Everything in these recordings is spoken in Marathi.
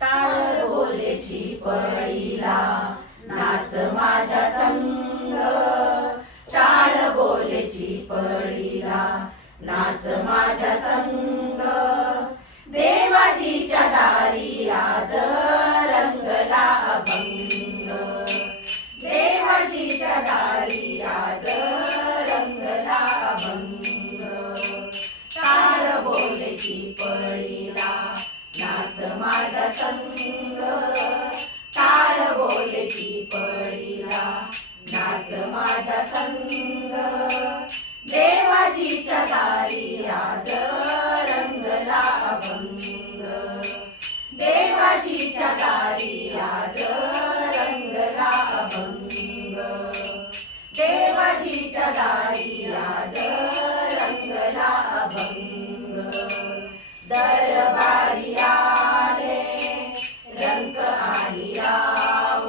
टाळ बोलेची पळीला नाच माझ्या संग, टाळ बोलेची पळीला नाच माझ्या संग. देवाजीच्या दारी आज रंगला अभंग, देवाजीच्या दारी आज रंगला अभंग. टाळ बोलेची पळीला नाच माझ्या संग, टाळ बोलेची पळीला नाच माझ्या संग. देवाजीच्या दारी आज रंगला अभंग, देवाजीच्या दारी आज रंगला अभंग, देवाजीच्या दारी आज रंगला अभंग. दरबारी आले रंग आणि राव,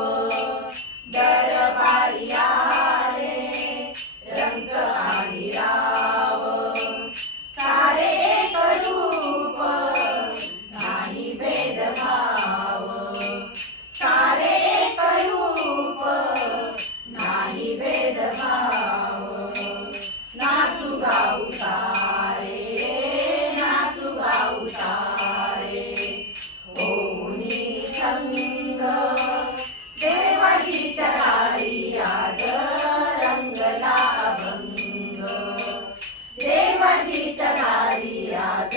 दरबारी आले रंग आणि राव. सारे एक रूप नाही भेदभाव, सारे एक रूप नाही भेदभाव. नाचू गाऊ सारे, नाचू गाऊ सारे होऊनी संग. देवाजीच्या दारी आज रंगला अभंग, देवाजीच्या दारी आज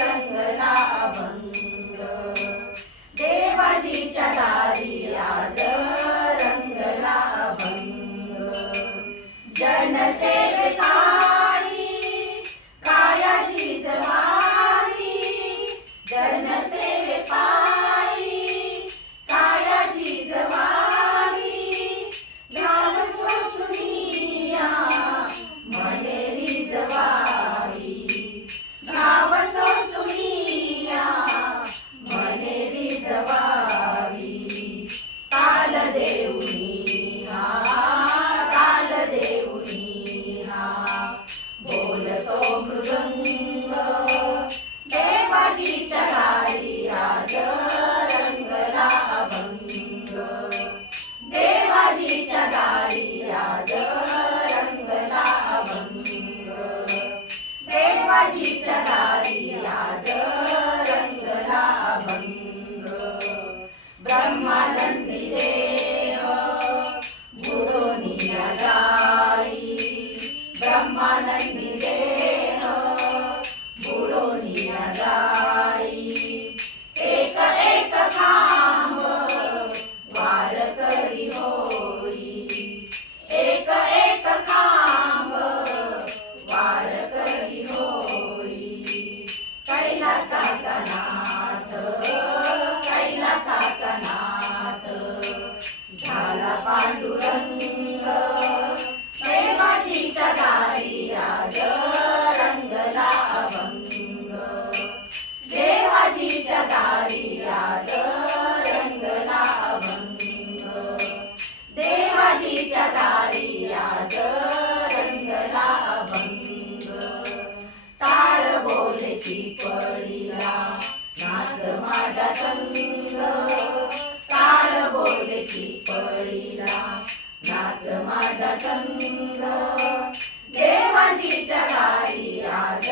रंगला अभंग, देवाजीच्या दारी आज रंगला अभंग. जनसेवेसाठी कायाची जवानी, जनसेवे पायी कायाची जवानी. गाव सोसुनिया मनेरी जवारी, गाव सोसुनिया मनेरी जवारी. ताल देऊनी हा, ताल देऊनी हा बोलतो मृदंग. देवाजीच्या दारी आज रंगला अभंग, देवाजीच्या दारी आज रंगला अभंग, देवाजीच्या दारी आज रंगला अभंग. ब्रह्मानंदी देह बुडोनी जाई, ब्रह्मानंदी देह बुडोनी जाई. एक एक खांब वार करी होई, एक एक खांब वार करी होई. कैलासाचा नाथ, कैलासाचा नाथ झाला पांडुरंग. देवाजीच्या दारी आज रंगला अभंग, देवाजीच्या दारी आज रंगला अभंग, देवाजीच्या दारी आज रंगला अभंग. टाळ बोलेची पळीला नाच माझ्या संग, टाळ बोलेची पळीला नाच माझ्या संग. देवाजीच्या दारी आज